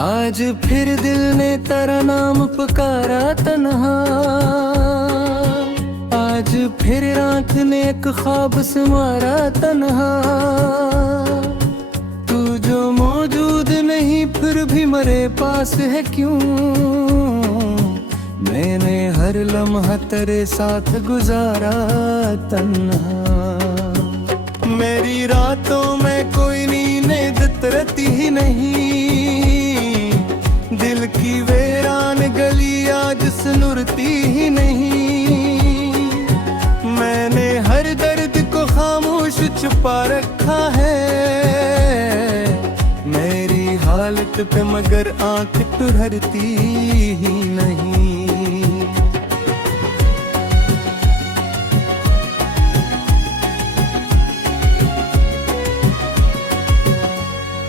आज फिर दिल ने तेरा नाम पुकारा तन्हा, आज फिर रात ने एक ख्वाब से मारा तन्हा। तू जो मौजूद नहीं फिर भी मेरे पास है क्यों? मैंने हर लम्हा तेरे साथ गुजारा तन्हा। मेरी रातों में कोई नींद तरती ही नहीं, दिल की वीरान गली आज सुनती ही नहीं। मैंने हर दर्द को खामोश छुपा रखा है मेरी हालत पे, मगर आंख ठुरती ही नहीं।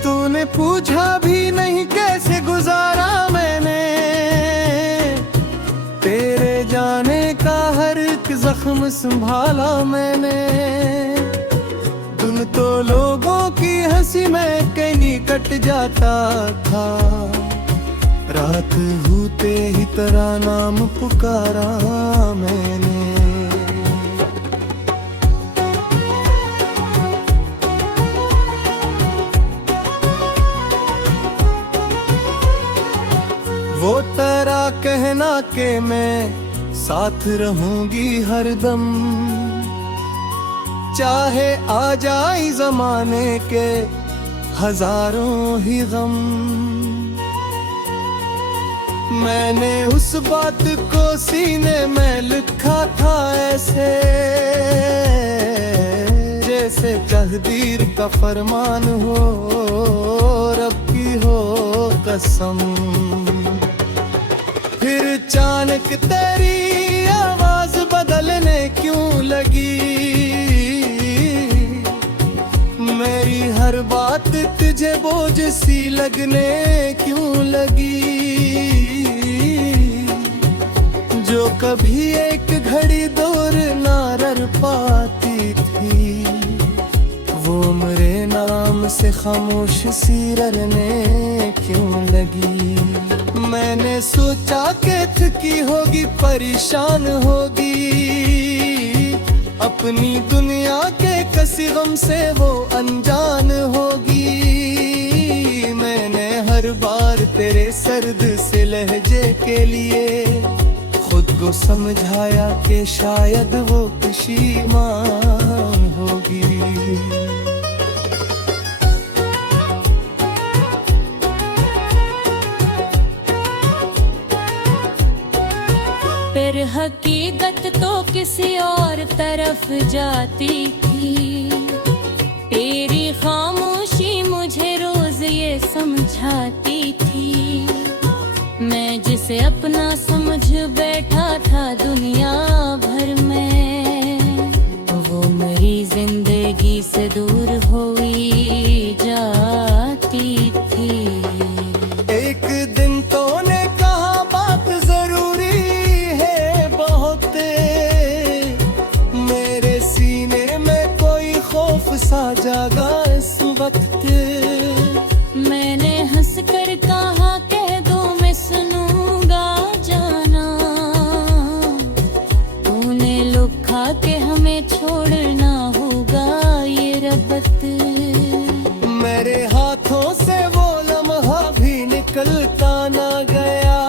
तूने पूछा भी नहीं कैसे गुजारा मैंने, तेरे जाने का हर एक जख्म संभाला मैंने। तुम तो लोगों की हंसी में कहीं कट जाता था, रात होते ही तेरा नाम पुकारा मैंने। वो तेरा कहना के मैं साथ रहूंगी हरदम, चाहे आ जाए जमाने के हजारों ही गम। मैंने उस बात को सीने में लिखा था ऐसे, जैसे तकदीर का फरमान हो, रब की हो कसम। फिर अचानक तेरी आवाज बदलने क्यों लगी? मेरी हर बात तुझे बोझ सी लगने क्यों लगी? जो कभी एक घड़ी दूर ना रह पाती थी, वो मेरे नाम से खामोश सी रहने क्यों लगी? मैंने सोचा कि थकी होगी परेशान होगी, अपनी दुनिया के किसी गम से वो अनजान होगी। मैंने हर बार तेरे सर्द से लहजे के लिए खुद को समझाया कि शायद वो परेशान होगी। फिर हकीकत तो किसी और तरफ जाती थी, तेरी खामोशी मुझे रोज ये समझाती थी। मैं जिसे अपना समझ बैठा था दुनिया भर में, वो मेरी जिंदगी से दूर हुई जाती थी। एक दिन तो ने कहा बात जरूरी है बहुत, मेरे सीने में कोई खौफ सा जागा इस वक्त। मैंने हंस कर कहा कह दो मैं सुनूंगा जाना, तूने लुका के हमें छोड़ना होगा ये रबत। मेरे हाथों से वो लम्हा भी निकलता ना गया,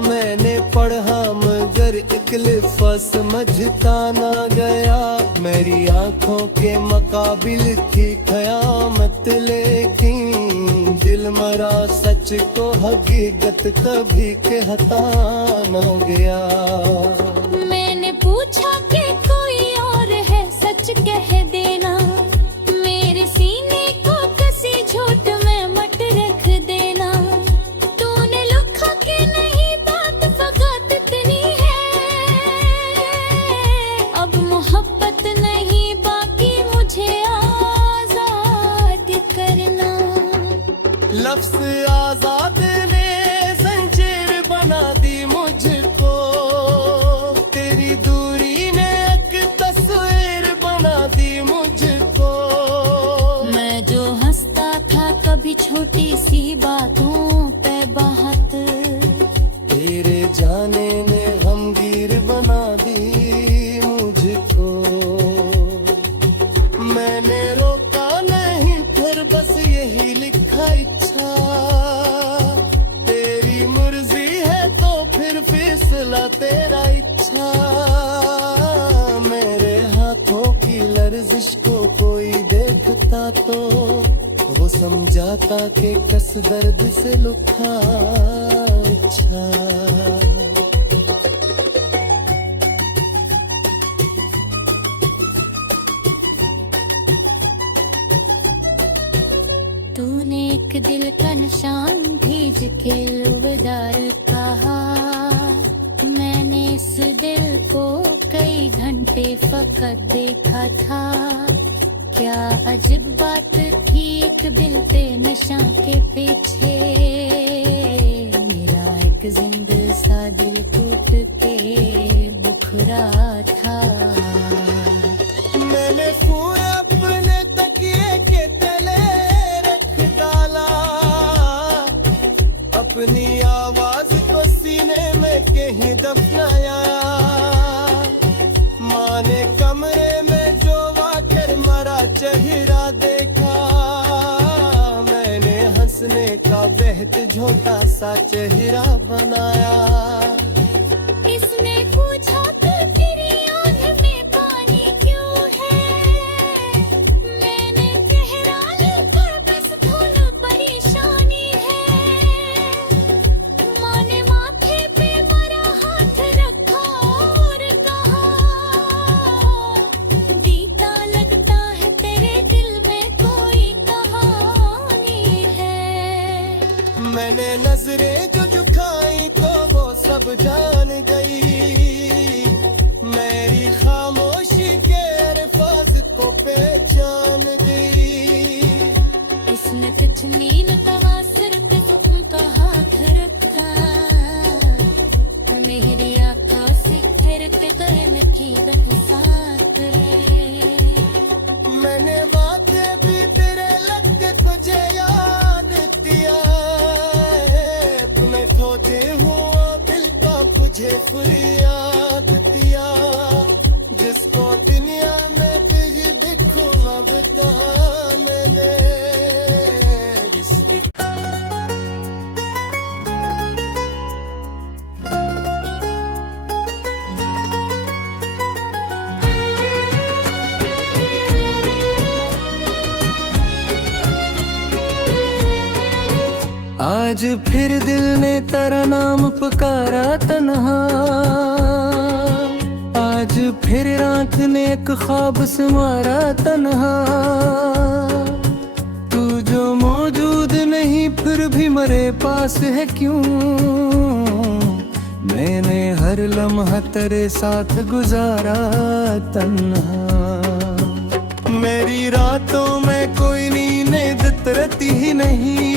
मैंने पढ़ा मगर एक लिफा समझता ना गया। मेरी आंखों के मुकाबिल थी कयामत, लेकिन दिल मरा सच को हकीकत कभी कहता ना गया। मैंने पूछा कि कोई और है सच कह देना, मेरे सीने को कसी झूठ में मत रख देना। तूने लुका के नहीं बात फकत इतनी है, अब मोहब्बत नहीं बाकी मुझे आजाद करना। लफ्ज़ आजाद ने जंजीर बना दी मुझको, तेरी दूरी ने एक तस्वीर बना दी मुझको। मैं जो हंसता था कभी छोटी सी बातों फैसला तेरा इच्छा। मेरे हाथों की लर्जिश को कोई देखता तो वो समझाता कि कस दर्द से लुका अच्छा। तूने एक दिल का निशान भेज के अलविदा कहा। मैंने इस दिल को कई घंटे फकत देखा था। क्या अजब बात थी एक दिल पे निशान के पीछे। मेरा एक जिंदा सा दिल टूट के बुखरा था। मैंने फूल अपने तकिए के तले रख डाला। अपनी आवाज को सीने में कहीं दफनाया। माँ ने कमरे में जो वाकर मरा चेहरा देखा। मैंने हंसने का बेहद झोटा सा चेहरा बनाया। इसने पूछा तो तेरी आंख में पानी क्यों है। मैंने चेहरा लिखा बस थोड़ा परेशानी है। माँ ने माथे पे मेरा हाथ रखा और कहा दीदा लगता है तेरे दिल में कोई कहानी है। मैंने नजरें जो झुकाई तो वो सब जान गई। मेरी खामोशी के अल्फाज को पहचान गई। इसने कुछ नील कहा सिर पे सुन तो हाथ रखा। मेरी आंखों से फिर के तुरन की बरसात रे। मैंने बातें भी तेरे लग के तुझे याद दिया। तुम्हें खोते हुआ दिल का तुझे फरियाद दिया। जिसको दुनिया में तुझ दिखूं अब तो मैंने जिसकी आज फिर दिल ने तेरा नाम पुकारा तन्हा। आज फिर रात ने एक ख्वाब से मारा तन्हा। तू जो मौजूद नहीं फिर भी मेरे पास है क्यों। मैंने हर लम्हा तेरे साथ गुजारा तन्हा। मेरी रातों में कोई नींद तरती ही नहीं।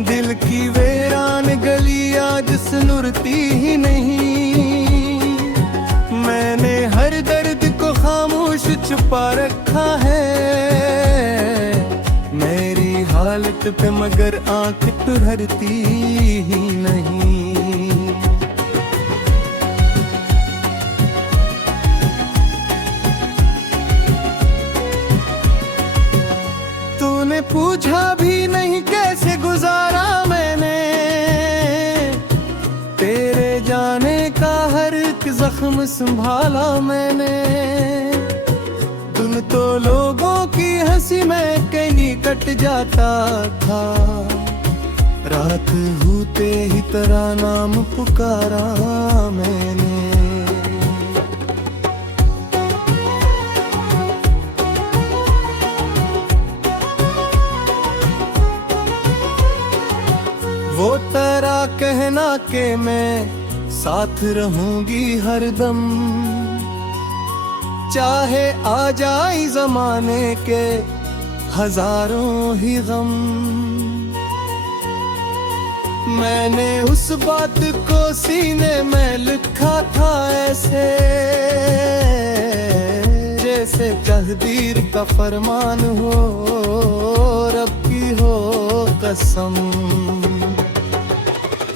दिल की वीरान गली आज सुनती ही नहीं। मैंने हर दर्द को खामोश छुपा रखा है। मेरी हालत पे मगर आंख ठुहरती ही नहीं। तूने पूछा भी नहीं कैसे गुजारा मैंने। तेरे जाने का हर एक जख्म संभाला मैंने। तुम तो लोगों की हंसी में कहीं कट जाता था। रात होते ही तेरा नाम पुकारा मैंने। वो तेरा कहना के मैं साथ रहूंगी हरदम। चाहे आ जाए जमाने के हजारों ही गम। मैंने उस बात को सीने में लिखा था ऐसे जैसे तकदीर का फरमान हो रब की हो कसम।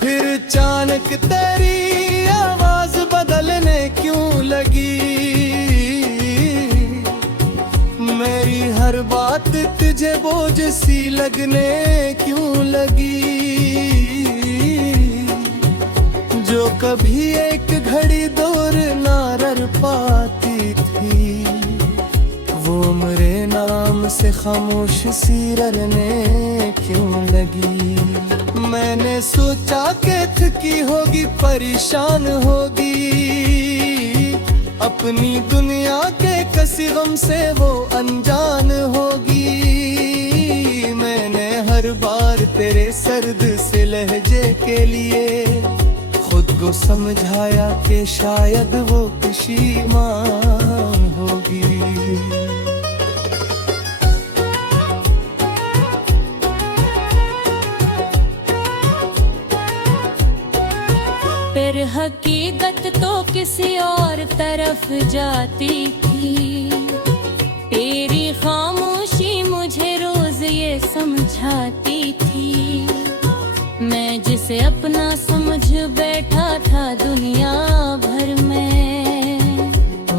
फिर अचानक तेरी आवाज बदलने क्यों लगी। मेरी हर बात तुझे बोझ सी लगने क्यों लगी। जो कभी एक घड़ी दूर ना रह पाती थी, वो मेरे नाम से खामोश सी रलने क्यों लगी। मैंने सोचा कि थकी होगी, परेशान होगी, अपनी दुनिया के किसी गम से वो अनजान होगी। मैंने हर बार तेरे सर्द से लहजे के लिए खुद को समझाया कि शायद वो परेशान होगी। फिर हकीकत तो किसी और तरफ जाती थी, तेरी खामोशी मुझे रोज ये समझाती थी। मैं जिसे अपना समझ बैठा था दुनिया भर में,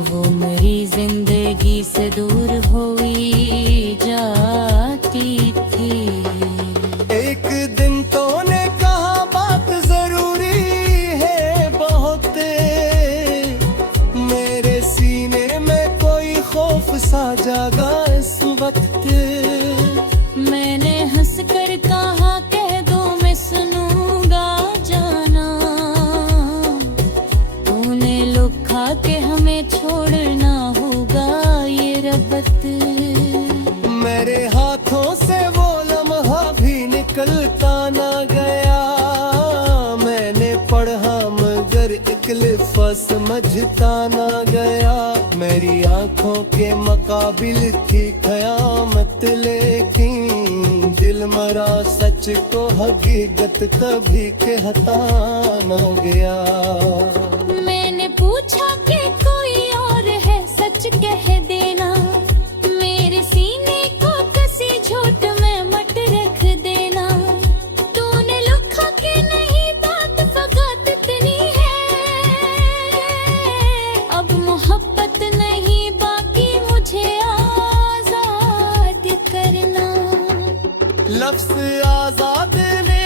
वो मेरी जिंदगी से दूर हुई जाती थी। एक दिन तो ने कहा बात जरूरी है बहुत, मेरे सीने में कोई खौफ सा जागा इस वक्त। मैंने हंस कर कहा कह दो मैं सुनूंगा जाना, तूने लुका के हमें छोड़ना होगा ये रबत। मेरे हाथों से वो लम्हा भी निकलता ना गया, मैंने पढ़ा मगर एक लिफा समझता ना गया। मेरी आंखों के मुकाबिल थी कयामत, लेकिन दिल मरा सच को हकीकत कभी कहता ना गया। मैंने पूछा कि कोई और है सच कह देना, मेरे सीने को कसी झूठ में मत रख देना। तूने लुका के नहीं बात फकत इतनी है, अब मोहब्बत नहीं बाकी मुझे आजाद करना। लफ्ज़ आजाद ने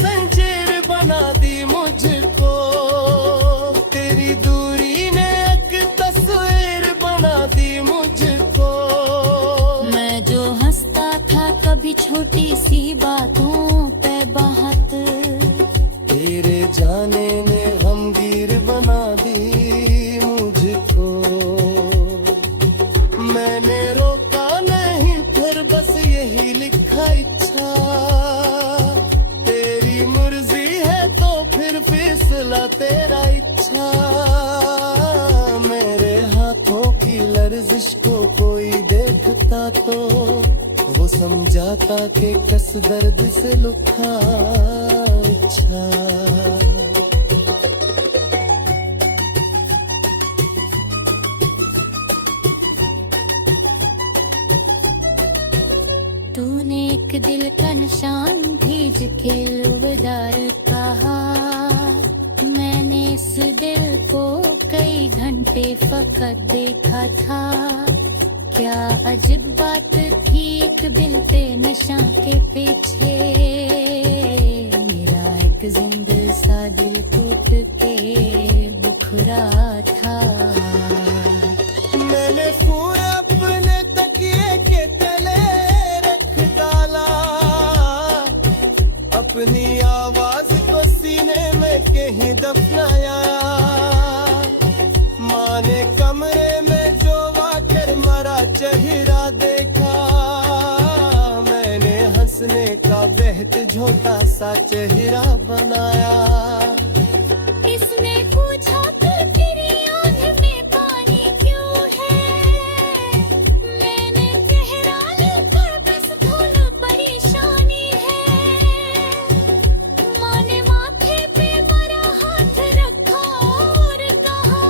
जंजीर बना दी मुझको, तेरी दूरी ने एक तस्वीर बना दी मुझको। मैं जो हंसता था कभी छोटी सी बातों पे बहुत, तेरे जाने ने गमगीर बना दी मुझको। मैंने रोका नहीं फिर बस यही लिखा इच्छा, तेरी मर्जी है तो फिर फैसला तेरा इच्छा। मेरे हाथों की लर्जिश को कोई देखता तो वो समझाता कि कस दर्द से लुका अच्छा। तूने एक दिल का निशान भेज के अलविदा कहा, मैंने इस दिल को कई घंटे फकत देखा था। क्या अजब बात थी एक दिल पे निशान के पीछे, मेरा एक जिंदा सा दिल टूट के बुखरा था। मैंने फूल अपने तकिए के तले रख डाला, अपनी आवाज को सीने में कहीं दफनाया। माँ ने कमरे में जो वाकर मरा चेहरा देखा, मैंने हंसने का बेहद झोटा सा चेहरा बनाया। इसने पूछा कि तेरी आँख में पानी क्यों है, मैंने चेहरा लेकर बस धुल परेशानी है। माँ ने माथे पे मेरा हाथ रखा और कहा,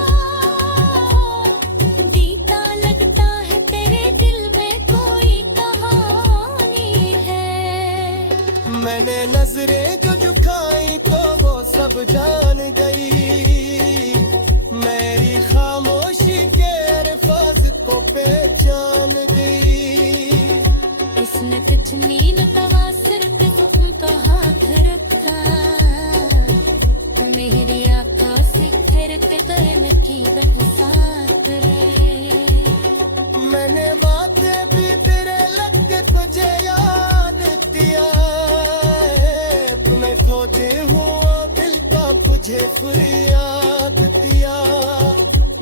दीदा लगता है तेरे दिल में कोई कहानी है। मैंने नजरें जो झुकाई तो वो सब जान गई, मेरी खामोशी के अल्फाज को पहचान गई। इसने कुछ नील तवा सिर पे सुकून का हाथ रखा, मेरी आंखों खोजे हुआ दिल का तुझे फरियाद दिया,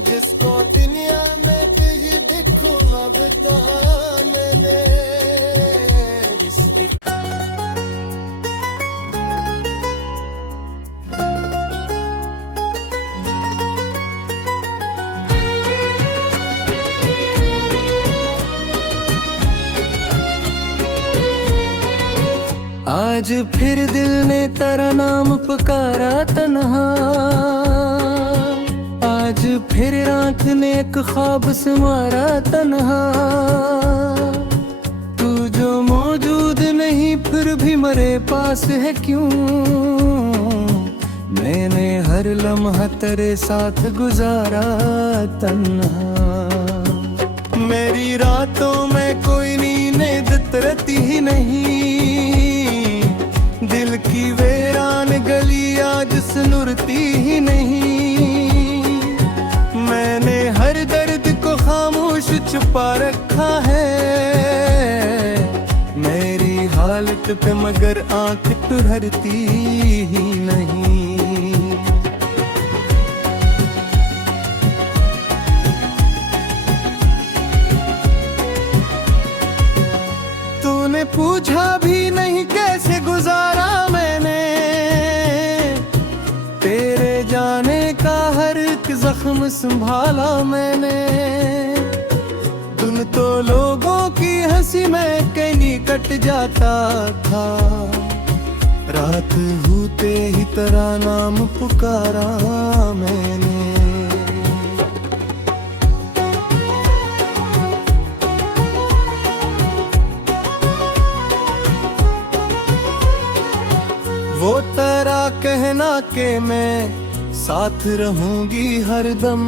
जिसको दुनिया में भी देखो अब तो मैंने इसलिए आज फिर दिल ने तेरा नाम पुकारा तन्हा, आज फिर रात ने एक ख्वाब से मारा तन्हा। तू जो मौजूद नहीं फिर भी मेरे पास है क्यों, मैंने हर लम्हा तेरे साथ गुजारा तन्हा। मेरी रातों में कोई नींद तरती ही नहीं, दिल की वीरान गली आज सुनती ही नहीं। मैंने हर दर्द को खामोश छुपा रखा है, मेरी हालत पे मगर आंख ठुरती ही नहीं। तूने पूछा भी नहीं कैसे गुजारा मैंने, तेरे जाने का हर एक जख्म संभाला मैंने। तुम तो लोगों की हंसी में कहीं कट जाता था, रात होते ही तेरा नाम पुकारा मैंने। वो तेरा कहना के मैं साथ रहूंगी हरदम,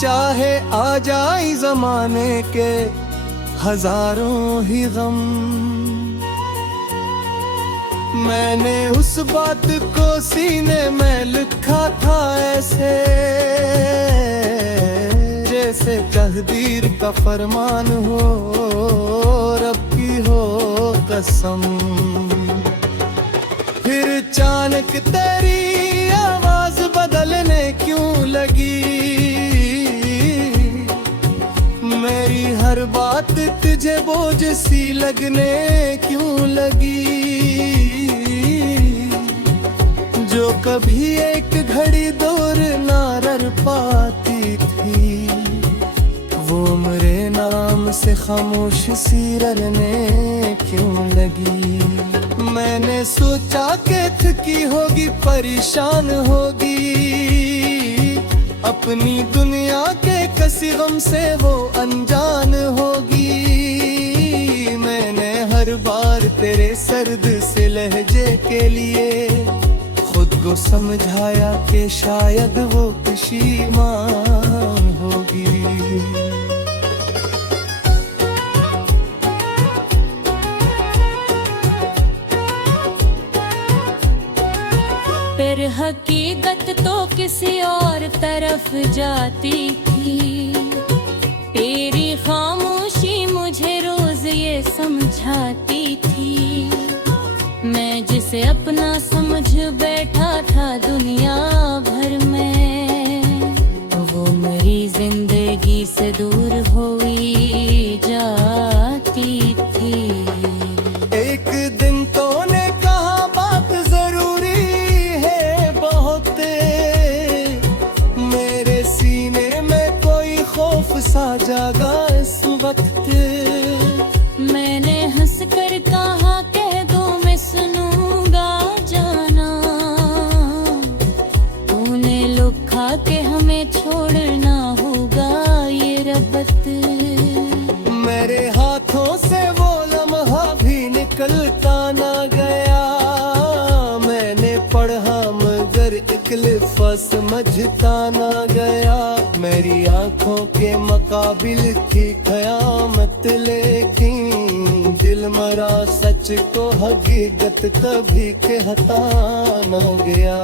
चाहे आ जाए जमाने के हजारों ही गम। मैंने उस बात को सीने में लिखा था ऐसे, जैसे तकदीर का फरमान हो, रब की हो कसम। फिर अचानक तेरी आवाज बदलने क्यों लगी, मेरी हर बात तुझे बोझ सी लगने क्यों लगी। जो कभी एक घड़ी दूर ना रह पाती थी, वो मेरे नाम से खामोश सी रलने क्यों लगी। मैंने सोचा कि थकी होगी परेशान होगी, अपनी दुनिया के किसी गम से वो अनजान होगी। मैंने हर बार तेरे सर्द से लहजे के लिए खुद को समझाया कि शायद वो परेशान होगी। फिर हकीकत तो किसी और तरफ जाती थी, तेरी खामोशी मुझे रोज ये समझाती थी। मैं जिसे अपना समझ बैठा था दुनिया भर में, वो मेरी जिंदगी से दूर हुई जाती थी। एक दिन तो ने कहा बात जरूरी है बहुत, मेरे सीने में कोई खौफ सा जागा इस वक्त। मैंने हंस कर कहा कह दो मैं सुनूंगा जाना, तूने लुका के हमें छोड़ना होगा ये रबत। मेरे हाथों से वो लम्हा भी निकलता ना गया, मैंने पढ़ा मगर एक लिफा समझता ना गया। मेरी आंखों के मुकाबिल थी कयामत, लेकिन दिल मरा सच को हकीकत कभी कहता ना गया।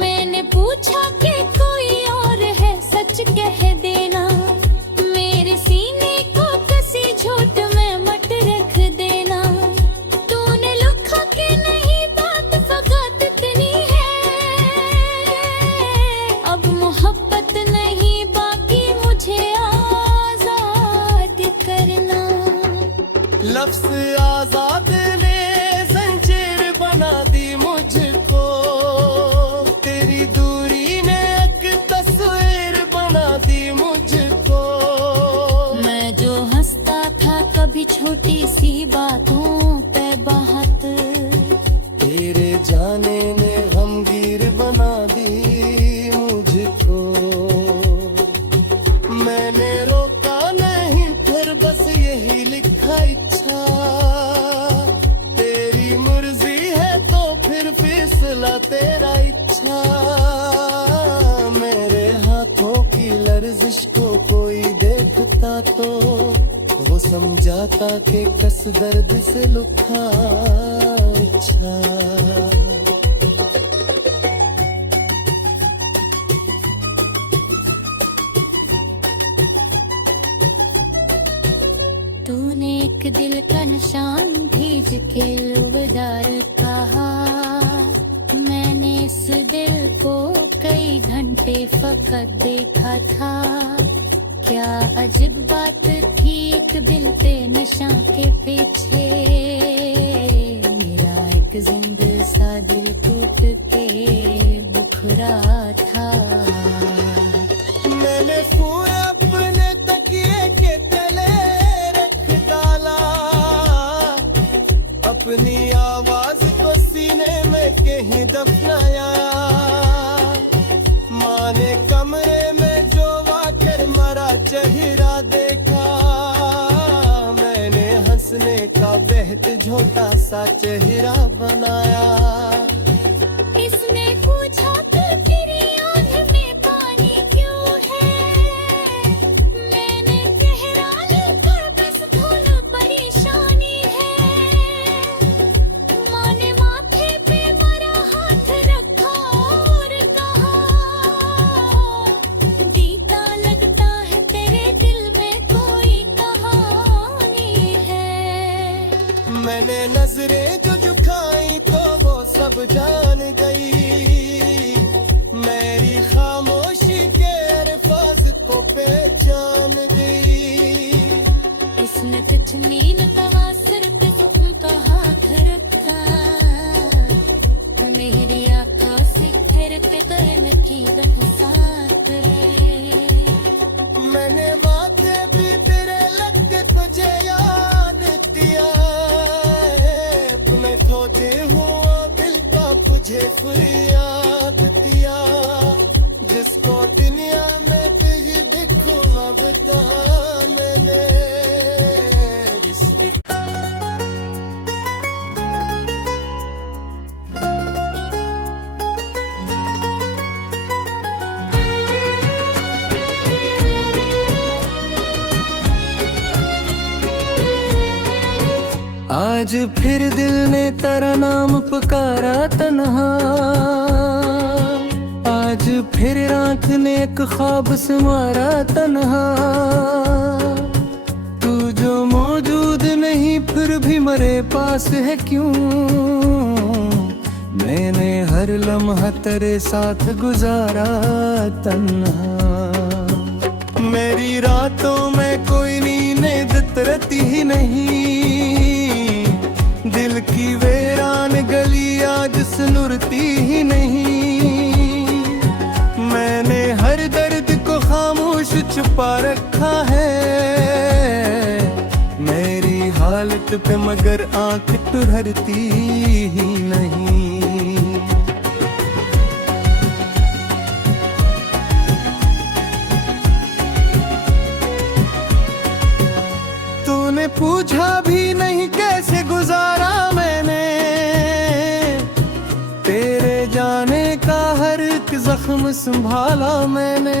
मैंने पूछा कि कोई और है सच कह देना, मेरे सीने को कसी झूठ में मत रख देना। तूने लुका के बदला तेरा इच्छा। मेरे हाथों की लर्जिश को कोई देखता तो वो समझाता कि कस दर्द से लुका अच्छा। तूने एक दिल का निशान भेज के अलविदार कहा। मैंने इस दिल को कई घंटे फकत देखा था। क्या अजीब बात थी एक दिल पे निशान के पीछे। मेरा एक जिंदा सा दिल टूट के बुखरा था। मैंने फूल अपने तकिए के तले रख डाला। अपनी आवाज को सीने में कहीं दफनाया। माँ ने कमरे में जो वाकर मरा चेहरा देखा। मैंने हंसने का बेहद छोटा सा चेहरा बनाया। इसने पूछा तो तेरी आंख में पानी क्यों है। मैंने गहरा लेकर बस थोड़ा परेशानी है। माँ ने माथे पे मेरा हाथ रखा और कहा दीदा लगता है तेरे दिल में कोई कहानी है। मैंने नजरें जो झुकाई तो वो सब जान गई। मेरी खामोशी के अल्फाज को पहचान गई। इसने कुछ नील तवा सिर पे सुकून का हाथ रखा। मेरी आंखों से फिर पे करन की बरसात रे। मैंने माथे भी तेरे लग के तुझे याद दिया। तुम्हें खोजे हुआ दिल का तुझे फरियाद दिया। जिसको दुनिया में तुझ दिखूं अब तो मैंने जिसकी आज फिर दिल ने तेरा नाम पुकारा तन्हा। आज फिर रात ने एक ख्वाब से मारा तन्हा। तू जो मौजूद नहीं फिर भी मेरे पास है क्यों। मैंने हर लम्हा तेरे साथ गुजारा तन्हा। मेरी रातों में कोई नींद तरती ही नहीं। दिल की वीरान गली आज सुनती ही नहीं। मैंने हर दर्द को खामोश छुपा रखा है। मेरी हालत पे मगर आंख ठुरती ही नहीं। तूने पूछा भी नहीं कैसे गुजारा मैंने। तेरे जाने का हर एक जख्म संभाला मैंने।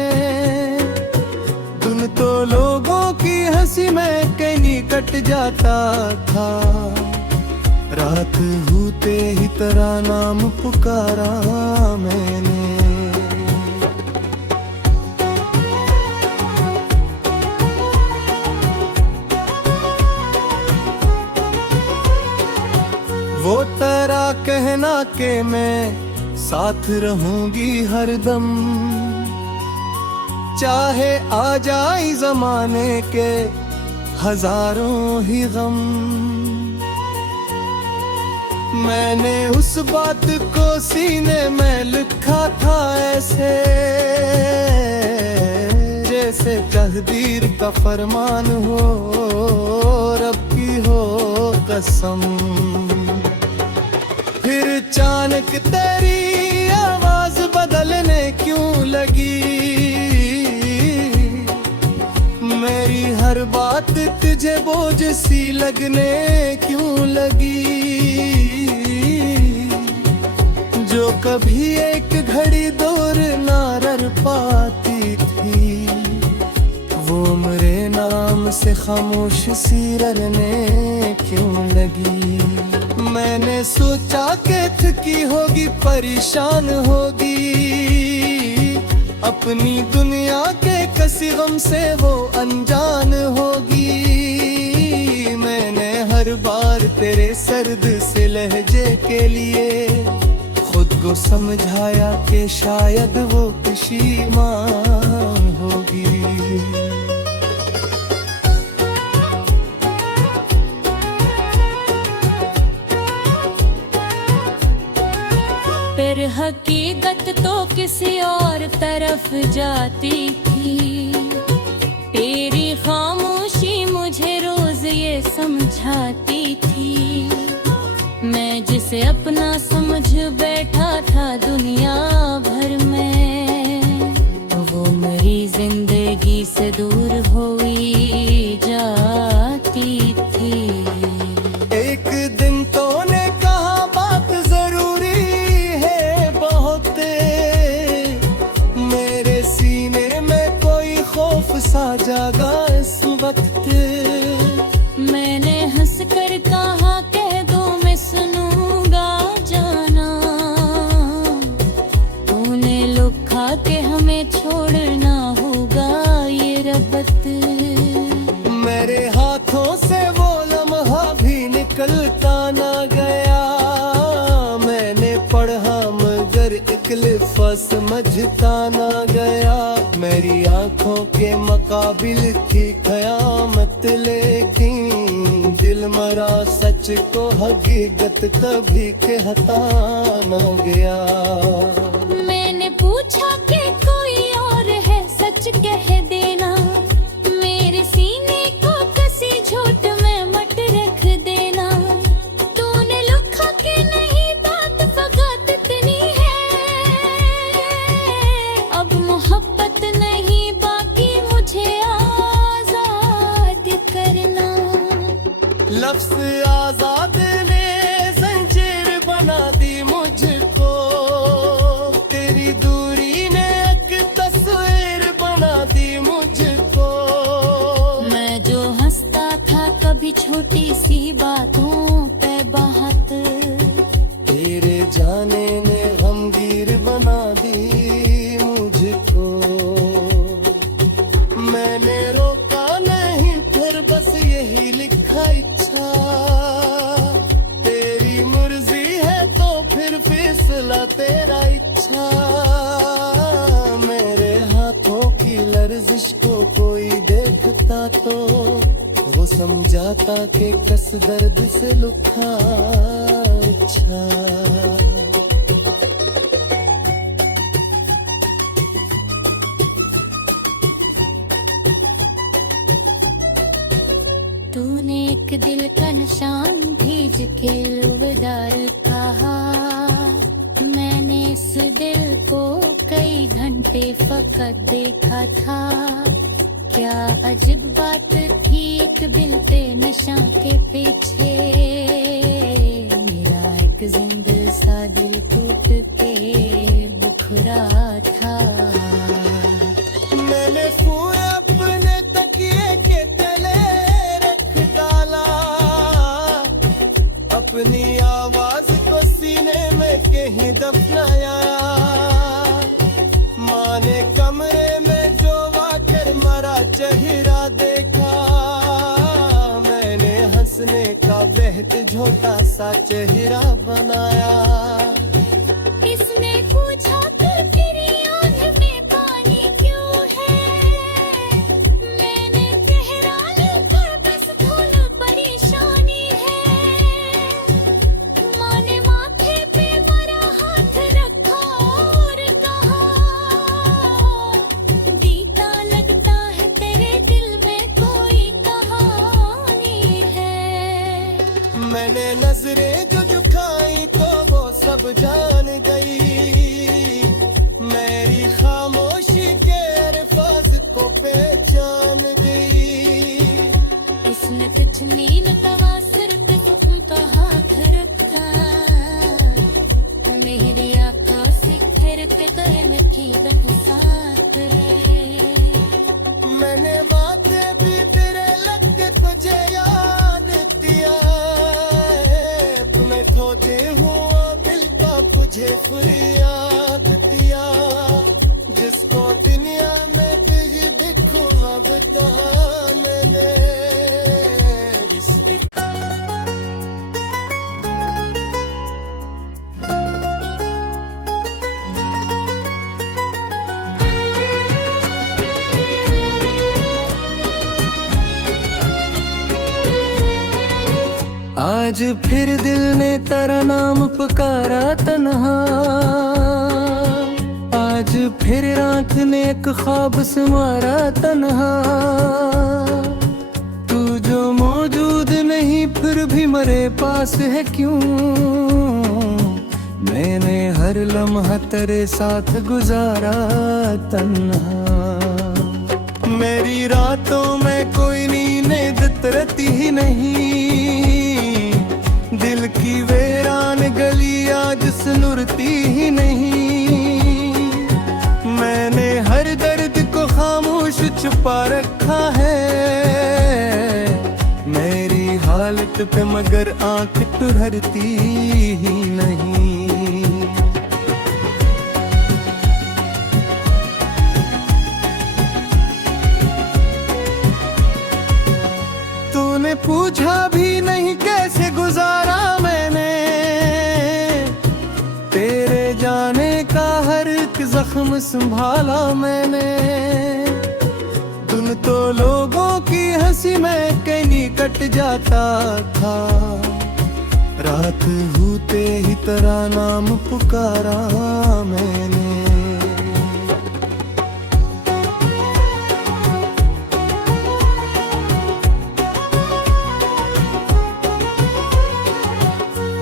तुम तो लोगों की हंसी में कहीं कट जाता था। रात होते ही तेरा नाम पुकारा मैंने। वो तेरा कहना के मैं साथ रहूंगी हरदम। चाहे आ जाए जमाने के हजारों ही गम। मैंने उस बात को सीने में लिखा था ऐसे जैसे तकदीर का फरमान हो रब की हो कसम। फिर अचानक तेरी आवाज बदलने क्यों लगी। मेरी हर बात तुझे बोझ सी लगने क्यों लगी। जो खामोश सी रलने क्यों लगी। मैंने सोचा कि थकी होगी, परेशान होगी, अपनी दुनिया के किसी गम से वो अनजान होगी। मैंने हर बार तेरे सर्द से लहजे के लिए खुद को समझाया कि शायद वो परेशान होगी। फिर हकीकत तो किसी और तरफ जाती थी। तेरी खामोशी मुझे रोज ये समझाती थी। मैं जिसे अपना समझ बैठा था दुनिया भर में, वो मेरी जिंदगी से दूर हुई जाती थी। एक दिन तो ने कहा बात जरूरी है बहुत, मेरे सीने में कोई खौफ सा जागा इस वक्त। मैंने हंस कर कहा कह दो मैं सुनूंगा जाना। तूने लुका के हमें छोड़ना होगा ये रबत। मेरे हाथों से वो लम्हा भी निकलता ना गया। मैंने पढ़ा मगर एक लिफा समझता ना गया। मेरी आंखों के मुकाबिल थी कयामत, लेकिन दिल मरा सच को हकीकत कभी कहता ना गया। मैंने पूछा कि कोई और है सच कह देना। मेरे सीने को कसी झूठ में मत रख देना। तूने लिखा कि नहीं बात फकत इतनी है। अब मोहब्बत नहीं बाकी मुझे आजाद करना। लफ्ज़ आजाद ने जंजीर बना दी मुझको। तेरी दूरी ने एक तस्वीर बना दी मुझको। मैं जो हंसता था कभी छोटी सी बातों पे बहुत, तेरे जाने ने गमगीर बना दी मुझको। मैंने रोका नहीं फिर बस यही लिखा इच्छा। तेरी मर्जी है तो फिर फैसला तेरा इच्छा। मेरे हाथों की लर्जिश को कोई देखता तो वो समझाता कि कस दर्द से लुका अच्छा। तूने एक दिल का निशान भेज के अलविदार कहा। मैंने इस दिल को कई घंटे फकत देखा था। क्या अजीब बात थी एक दिल पे निशान के पीछे। मेरा एक जिंदा सा दिल टूट के बुखरा था। मैंने फूल अपने तकिए के तले रख डाला। अपनी आवाज को सीने में कहीं दफनाया। माँ ने कमरे में जो वाकर मरा चेहरा देखा। मैंने हंसने का बेहद छोटा सा चेहरा बनाया। इसने पूछा तो तेरी आँख में पानी क्यों है। मैंने चेहरा लिखा बस धूल परेशानी है। माँ ने माथे पे मेरा हाथ रखा और कहा, दीदा लगता है तेरे दिल में कोई कहानी है। मैंने नजरें जो झुकाई तो वो सब जान गई। मेरी खामोशी के अल्फाज को पहचान गई। इसने कुछ नील तवासर पे हुक्म का हाथ रखा। मेरी आंखों से फिर के गहन की बरसात। मैंने माथे भी तेरे लग दे हुआ दिल का तुझे फरियाद दिया, जिसको दुनिया में तुझ दिखो अब तो मैंने जिसकी आज फिर दिल ने तेरा नाम पुकारा तन्हा, आज फिर रात ने एक ख्वाब से मारा तन्हा। तू जो मौजूद नहीं फिर भी मेरे पास है क्यों, मैंने हर लम्हा तेरे साथ गुजारा तन्हा। मेरी रातों में कोई नींद तरती ही नहीं, दिल की वीरान गली आज सुनती ही नहीं। मैंने हर दर्द को खामोश छुपा रखा है, मेरी हालत पे मगर आंख ठुहरती ही नहीं। तूने पूछा भी नहीं कैसे गुजारा मैंने, तेरे जाने का हर एक जख्म संभाला मैंने। तुम तो लोगों की हंसी में कहीं कट जाता था, रात होते ही तेरा नाम पुकारा मैंने।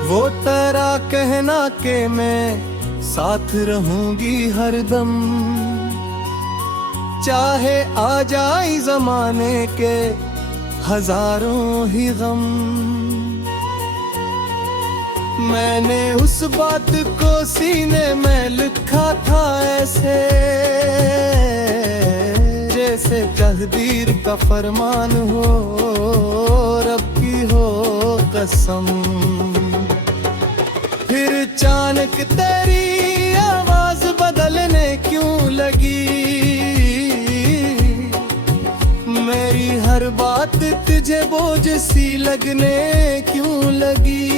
वो तेरा कहना के मैं साथ रहूंगी हरदम, चाहे आ जाए जमाने के हजारों ही गम। मैंने उस बात को सीने में लिखा था ऐसे, जैसे तकदीर का फरमान हो, रब की हो कसम। फिर अचानक तेरी आवाज बदलने क्यों लगी, मेरी हर बात तुझे बोझ सी लगने क्यों लगी।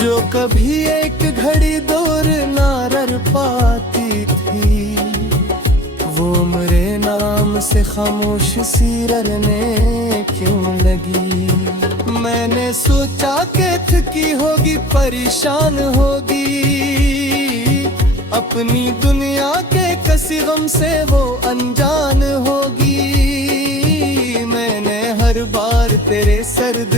जो कभी एक घड़ी दूर ना रह पाती थी, वो मेरे नाम से खामोश सी रहने क्यों लगी। मैंने सोचा कि थकी होगी परेशान होगी, अपनी दुनिया के किसी गम से वो अनजान होगी। मैंने हर बार तेरे सर्द